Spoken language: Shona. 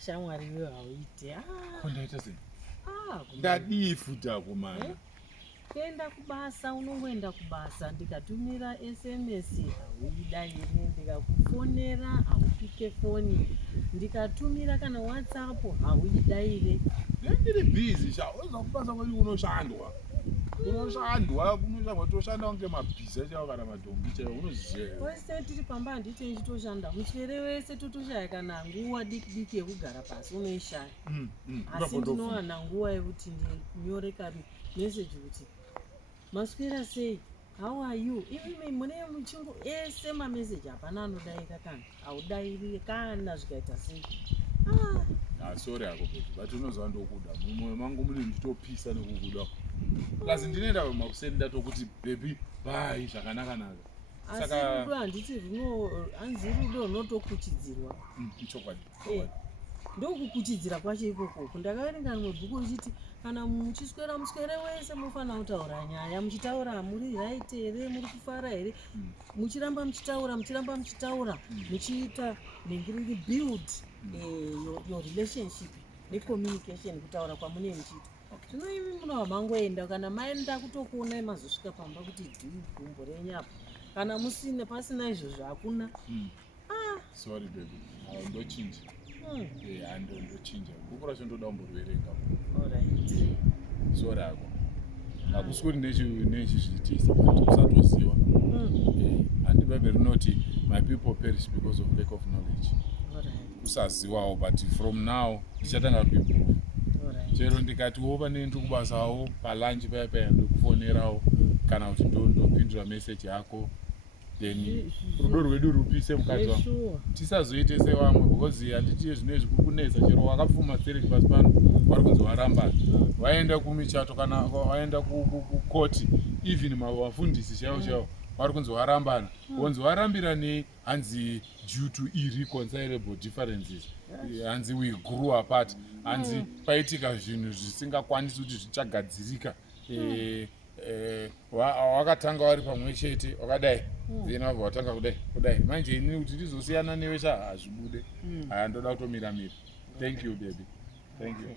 shamwari wewe hauite. Kundaita sei? Ndadii futi akomana. Kuenda kubasa unongoenda kubasa, ndikatumira SMS hauida ere, ndikakufonera haupike foni, ndikatumira kana WhatsApp hauida ere. Ndiri busy sha, uza kubasa kwani kunoshandwa. Kunoshandwa toshanda ngemabhiza chaiwo kana madombi chaiwo unoziya. Wese tiri pamba handiti nchitoshanda muswere wese totoshaya kana nguva diki yekugara pasi unoishaya. Asi ndinowana nguva yekuti ndinyore message kuti maswera sei, how are you, imi mune muchingo ese mameseji hapana anodaika kana haudairi kana zvikaita sei. Sorry ako baby, but unoziva ndokuda mumwoyo mangu mune nditopisa nekukuda. Kazi ndinoenda kumakusenda tokuti baby bye zvakanaka. Asi rudo handiti hanzi rudo runotokuchidzirwa. Chokwadi. Ndokukuchidzira kwacho ikoko. Ndakaverenga rimwe bhuku richiti kana muchiswera muswere wese mufanira kutaura nyaya, muchitaura muri right here, muri kufara here, muchiramba muchitaura muchiita nengiriri build your relationship necommunication, kutaura kwamune muchiita. Zvino imi munobva mangoenda kana maenda kutokuonai mazosvika pamba kuti gumbo renyapa, kana musina pasina izvozvo hakuna. Sorry baby, ndochinja. Ndochinja. Bhuku racho ndoda kumboriverenga. Alright. Sorry ako. Hakusweri nechizvitisa usatoziva. Handi Bible rinoti my people perish because of lack of knowledge. Kusazivawo, but from now ndichatanga kuimprove. Chero ndikatiwo pane ndikubasawo palunch paya ndikufonerawo kana kuti ndopindura message yako, then rudo rwedu rupise mukadzi wangu. Tisazoite sevamwe because handiti zvinezvi kukunetsa, chero wakapfuma stereki pasi pano vari kunzi warambana, waenda kumichato kana waenda kukoti, even mavafundisi chaivo vari kunzi warambana, wonzi warambira nei, hanzi due to irreconcilable differences, hanzi we grew apart, hanzi paitika zvinhu zvisingakwanisi kuti zvichagadzirika. Wakatanga wari pamwe chete wakadai, then wabva watanga kudai manje ini kuti ndizosiyana newe hazvibude. Ndoda kutomira. Thank you baby, thank you.